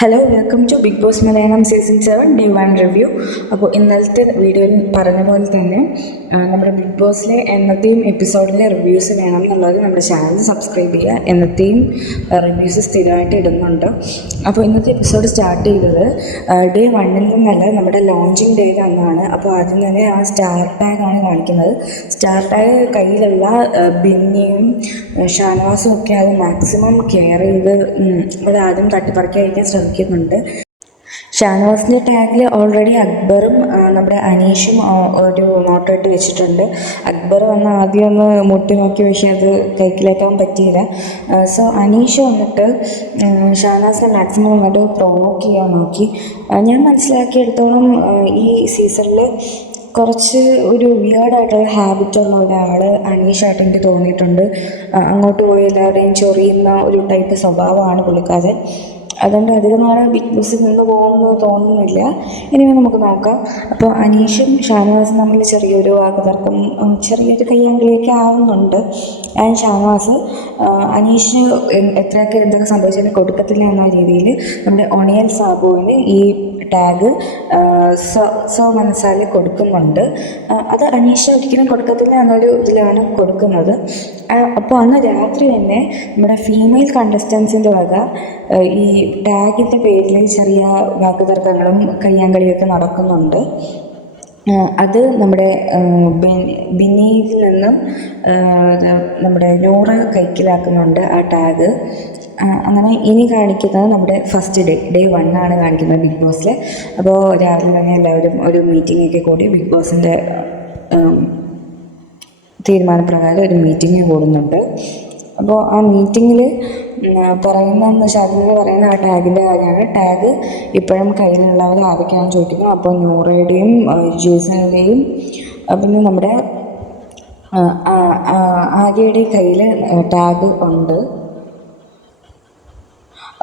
Hello, welcome to Bigg Boss Malayalam season 7 day 1 review. അപ്പോൾ ഇന്നലത്തെ വീഡിയോയിൽ പറഞ്ഞ പോലെ തന്നെ നമ്മുടെ ബിഗ് ബോസിലെ എന്നത്തെയും എപ്പിസോഡിലെ റിവ്യൂസ് വേണം എന്നുള്ളത് നമ്മുടെ ചാനൽ സബ്സ്ക്രൈബ് ചെയ്യുക. എന്നത്തെയും റിവ്യൂസ് സ്ഥിരമായിട്ട് ഇടുന്നുണ്ട്. അപ്പോൾ ഇന്നത്തെ എപ്പിസോഡ് സ്റ്റാർട്ട് ചെയ്തത് ഡേ 1 നിന്നല്ല, നമ്മുടെ ലോഞ്ചിങ് ഡേ അന്നാണ്. അപ്പോൾ ആദ്യം തന്നെ ആ സ്റ്റാർ ടാഗാണ് കാണിക്കുന്നത്. സ്റ്റാർ ടാഗ് കയ്യിലുള്ള ബിന്നിയും ഷാനവാസും ഒക്കെ അത് മാക്സിമം കെയർ ചെയ്ത് ഇവിടെ ആദ്യം തട്ടിപ്പറിക്കാതിരിക്കാൻ ശ്രമിക്കുന്നുണ്ട്. ഷാനവാസിൻ്റെ ടാഗിൽ ഓൾറെഡി അക്ബറും നമ്മുടെ അനീഷും ഒരു നോട്ട് ഇട്ട് വെച്ചിട്ടുണ്ട്. അക്ബർ വന്ന് ആദ്യം ഒന്ന് മുട്ടി നോക്കി, പക്ഷേ അത് കൈക്കിലേക്കാൻ പറ്റിയില്ല. സോ അനീഷ് വന്നിട്ട് ഷാനവാസിനെ മാക്സിമം വന്നിട്ട് പ്രൊവോക്ക് ചെയ്യാൻ നോക്കി. ഞാൻ മനസ്സിലാക്കിയെടുത്തോളം ഈ സീസണിൽ കുറച്ച് ഒരു വിയേർഡായിട്ടുള്ള ഹാബിറ്റുള്ള ഒരാൾ അനീഷായിട്ട് എനിക്ക് തോന്നിയിട്ടുണ്ട്. അങ്ങോട്ട് പോയി എല്ലാവരുടെയും ചൊറിയുന്ന ഒരു ടൈപ്പ് സ്വഭാവമാണ് പുള്ളിക്കാരൻ. അതുകൊണ്ട് അധികം നാളെ ബിഗ് ബോസിൽ നിന്ന് പോകുമെന്ന് തോന്നുന്നില്ല. ഇനി നമുക്ക് നോക്കാം. അപ്പോൾ അനീഷും ഷാനവാസും തമ്മിൽ ചെറിയൊരു വാക്കുതർക്കം, ചെറിയൊരു കയ്യാങ്കളിയൊക്കെ ആവുന്നുണ്ട്. ആൻഡ് ഷാനവാസ് അനീഷിന് എന്തൊക്കെ സംഭവിച്ചാലും കൊടുക്കത്തില്ല എന്ന രീതിയിൽ നമ്മുടെ ഒണിയൻ സാബുവിന് ഈ ടാഗ് സോ മനസ്സാലെ കൊടുക്കുന്നുണ്ട്. അത് അനീഷ് ഒരിക്കലും കൊടുക്കത്തില്ല എന്നൊരു ഇതിലാണ് കൊടുക്കുന്നത്. അപ്പോൾ അന്ന് രാത്രി തന്നെ നമ്മുടെ ഫീമെയിൽ കണ്ടസ്റ്റൻസിൻ്റെ വക ഈ ടാഗിൻ്റെ പേരിൽ ചെറിയ വാക്കുതർക്കങ്ങളും കയ്യാങ്കളിയൊക്കെ നടക്കുന്നുണ്ട്. അത് നമ്മുടെ ബിന്നിയിൽ നിന്നും നമ്മുടെ നൂറ് കൈക്കലാക്കുന്നുണ്ട് ആ ടാഗ്. അങ്ങനെ ഇനി കാണിക്കുന്നത് നമ്മുടെ ഫസ്റ്റ് ഡേ 1 ആണ് കാണിക്കുന്നത് ബിഗ് ബോസിൽ. അപ്പോൾ രാവിലെ തന്നെ എല്ലാവരും ഒരു മീറ്റിംഗ് ഒക്കെ കൂടി ബിഗ് ബോസിൻ്റെ തീരുമാനപ്രകാരം ഒരു മീറ്റിംഗ് കൂടുന്നുണ്ട്. അപ്പോൾ ആ മീറ്റിങ്ങിൽ പറയുന്നതെന്ന് വെച്ചാൽ അതിൽ പറയുന്ന ആ ടാഗിൻ്റെ കാര്യമാണ്. ടാഗ് ഇപ്പോഴും കയ്യിലുള്ളവർ ആരൊക്കെയാണെന്ന് ചോദിക്കുന്നു. അപ്പോൾ നൂറയുടെയും ജേസണിൻ്റെയും പിന്നെ നമ്മുടെ ആര്യയുടെയും കയ്യിൽ ടാഗ് ഉണ്ട്.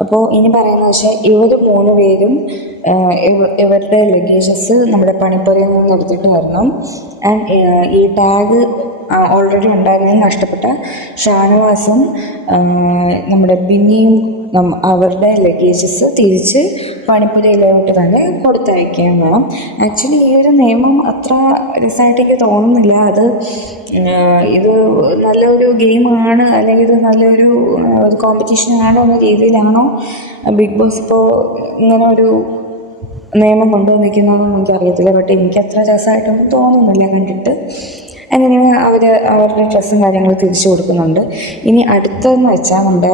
അപ്പോൾ ഇനി പറയുന്നത് വെച്ചാൽ ഇവർ 3 പേരും ഇവരുടെ ലഗേജസ് നമ്മുടെ പണിപ്പുരയിൽ നിന്ന് എടുത്തിട്ട് വരണം. ആൻഡ് ഈ ടാഗ് ഓൾറെഡി ഉണ്ടായിരുന്നത് നഷ്ടപ്പെട്ട ഷാനവാസും നമ്മുടെ ബിന്നിയും അവരുടെ ലഗേജസ് തിരിച്ച് പണിപ്പുരയിലോട്ട് തന്നെ കൊടുത്തയക്കാൻ വേണം. ആക്ച്വലി ഈ ഒരു നിയമം അത്ര രസമായിട്ടേക്ക് തോന്നുന്നില്ല. ഇത് നല്ലൊരു ഗെയിമാണ്, അല്ലെങ്കിൽ ഇത് നല്ലൊരു കോമ്പറ്റീഷനാണോ എന്ന രീതിയിലാണോ ബിഗ് ബോസ് ഇപ്പോൾ ഇങ്ങനെ ഒരു നിയമം കൊണ്ടുവന്നിരിക്കുന്നതെന്ന് എനിക്കറിയത്തില്ല. ബട്ട് എനിക്ക് അത്ര രസമായിട്ടൊന്നും തോന്നുന്നില്ല കണ്ടിട്ട്. അങ്ങനെ അവരുടെ ഡ്രസ്സും കാര്യങ്ങളും തിരിച്ചു കൊടുക്കുന്നുണ്ട്. ഇനി അടുത്തതെന്ന് വെച്ചാൽ നമ്മുടെ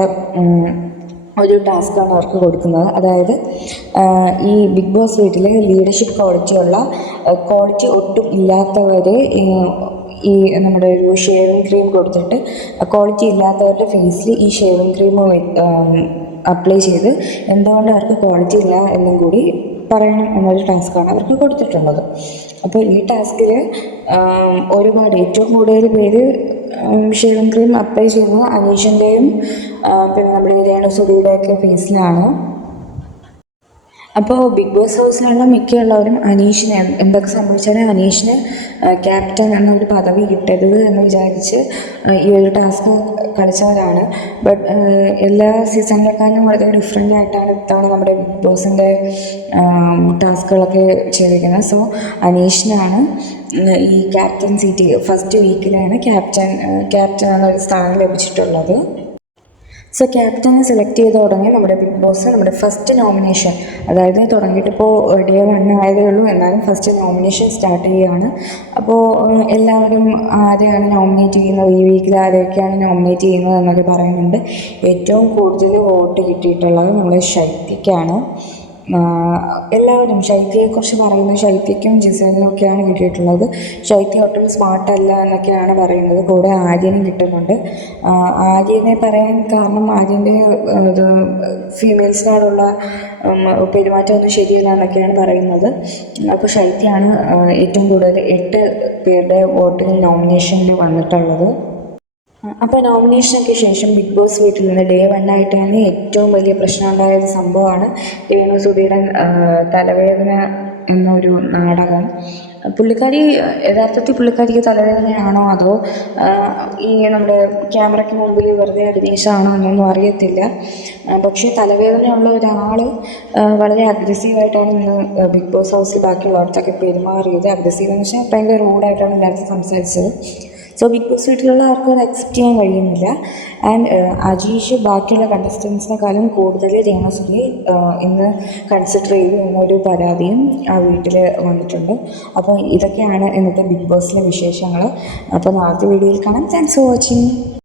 ഒരു ടാസ്ക്കാണ് അവർക്ക് കൊടുക്കുന്നത്. അതായത് ഈ ബിഗ് ബോസ് വീട്ടിൽ ലീഡർഷിപ്പ് ക്വാളിറ്റി ഒട്ടും ഇല്ലാത്തവർ ഈ നമ്മുടെ ഒരു ഷേവിങ് ക്രീം കൊടുത്തിട്ട് ക്വാളിറ്റി ഇല്ലാത്തവരുടെ ഫേസിൽ ഈ ഷേവിങ് ക്രീം അപ്ലൈ ചെയ്ത് എന്തുകൊണ്ട് അവർക്ക് ക്വാളിറ്റി ഇല്ല എന്നും കൂടി പറയണം എന്നൊരു ടാസ്ക്കാണ് അവർക്ക് കൊടുത്തിട്ടുള്ളത്. അപ്പോൾ ഈ ടാസ്കിൽ ഏറ്റവും കൂടുതൽ പേര് ഷേവിങ് ക്രീം അപ്ലൈ ചെയ്യുന്നത് അനീഷിൻ്റെയും പിന്നെ നമ്മുടെ രേണുസുധിയുടെയൊക്കെ ഫേസിലാണ്. അപ്പോൾ ബിഗ് ബോസ് ഹൗസിലുള്ള മിക്കുള്ളവരും അനീഷിന് എന്തൊക്കെ സംഭവിച്ചാലും അനീഷിന് ക്യാപ്റ്റൻ എന്നൊരു പദവി കിട്ടരുത് എന്ന് വിചാരിച്ച് ഈ ഒരു ടാസ്ക് കളിച്ചവരാണ്. ബട്ട് എല്ലാ സീസണിലേക്കാളും വളരെ ഡിഫറെൻ്റ് ആയിട്ടാണ് ഇത്തവണ നമ്മുടെ ബിഗ് ബോസിൻ്റെ ടാസ്കുകളൊക്കെ ചെയ്തിരിക്കുന്നത്. സോ അനീഷിനാണ് ഈ ക്യാപ്റ്റൻ സീറ്റ് ഫസ്റ്റ് വീക്കിലാണ് ക്യാപ്റ്റൻ എന്നൊരു സ്ഥാനം ലഭിച്ചിട്ടുള്ളത്. സോ ക്യാപ്റ്റനെ സെലക്ട് ചെയ്ത് തുടങ്ങി നമ്മുടെ ബിഗ് ബോസ് നമ്മുടെ ഫസ്റ്റ് നോമിനേഷൻ, അതായത് തുടങ്ങിയിട്ടിപ്പോൾ ഡേ 1 ആയതേ ഉള്ളൂ, എന്നാലും ഫസ്റ്റ് നോമിനേഷൻ സ്റ്റാർട്ട് ചെയ്യുകയാണ്. അപ്പോൾ എല്ലാവരും ആരെയാണ് നോമിനേറ്റ് ചെയ്യുന്നത്, ഈ വീക്കിൽ ആരെയൊക്കെയാണ് നോമിനേറ്റ് ചെയ്യുന്നത് എന്നൊക്കെ പറയുന്നുണ്ട്. ഏറ്റവും കൂടുതൽ വോട്ട് കിട്ടിയിട്ടുള്ളത് നമ്മുടെ ശൈത്യയ്ക്കാണ്. എല്ലാവരും ശൈത്യയെക്കുറിച്ച് പറയുന്നത് ശൈത്യയ്ക്കും ജിസേലിനും ഒക്കെയാണ് കിട്ടിയിട്ടുള്ളത്. ശൈത്യ ഒട്ടും സ്മാർട്ടല്ല എന്നൊക്കെയാണ് പറയുന്നത്. കൂടെ ആര്യനും കിട്ടുന്നുണ്ട്. ആര്യനെ പറയാൻ കാരണം ആര്യൻ്റെ ഫീമെയിൽസിനോടുള്ള പെരുമാറ്റമൊന്നും ശരിയല്ല എന്നൊക്കെയാണ് പറയുന്നത്. അപ്പോൾ ശൈത്യയാണ് ഏറ്റവും കൂടുതൽ 8 പേരുടെ വോട്ടിൽ നോമിനേഷനിൽ വന്നിട്ടുള്ളത്. അപ്പോൾ നോമിനേഷനൊക്കെ ശേഷം ബിഗ് ബോസ് വീട്ടിൽ നിന്ന് ഡേ 1 ആയിട്ടാണ് ഏറ്റവും വലിയ പ്രശ്നം ഉണ്ടായ സംഭവമാണ് രേണുസുധിയുടെ തലവേദന എന്നൊരു നാടകം. പുള്ളിക്കാരി യഥാർത്ഥത്തിൽ പുള്ളിക്കാരിക്ക് തലവേദനയാണോ അതോ ഈ നമ്മുടെ ക്യാമറയ്ക്ക് മുമ്പിൽ വെറുതെ അഭിനയിച്ചാണോ എന്നൊന്നും അറിയത്തില്ല. പക്ഷേ തലവേദനയുള്ള ഒരാൾ വളരെ അഗ്രസീവായിട്ടാണ് ഇന്ന് ബിഗ് ബോസ് ഹൗസിൽ ബാക്കിയുള്ളവർത്തൊക്കെ പെരുമാറിയത്. അഗ്രസീവ് എന്ന് വെച്ചാൽ ഭയങ്കര റൂഡായിട്ടാണ് എല്ലാവരും സംസാരിച്ചത്. സോ ബിഗ് ബോസ് വീട്ടിലുള്ള ആർക്കും അത് അക്സെപ്റ്റ് ചെയ്യാൻ കഴിയുന്നില്ല. ആൻഡ് അജീഷ് ബാക്കിയുള്ള കണ്ടസ്റ്റൻസിനെക്കാളും കൂടുതൽ രേണുസുധിയെ ഇന്ന് കൺസിഡർ ചെയ്തു എന്നൊരു പരാതിയും ആ വീട്ടിൽ വന്നിട്ടുണ്ട്. അപ്പോൾ ഇതൊക്കെയാണ് ഇന്നത്തെ ബിഗ് ബോസിലെ വിശേഷങ്ങൾ. അപ്പോൾ നാളത്തെ വീഡിയോയിൽ കാണാം. Thanks for watching.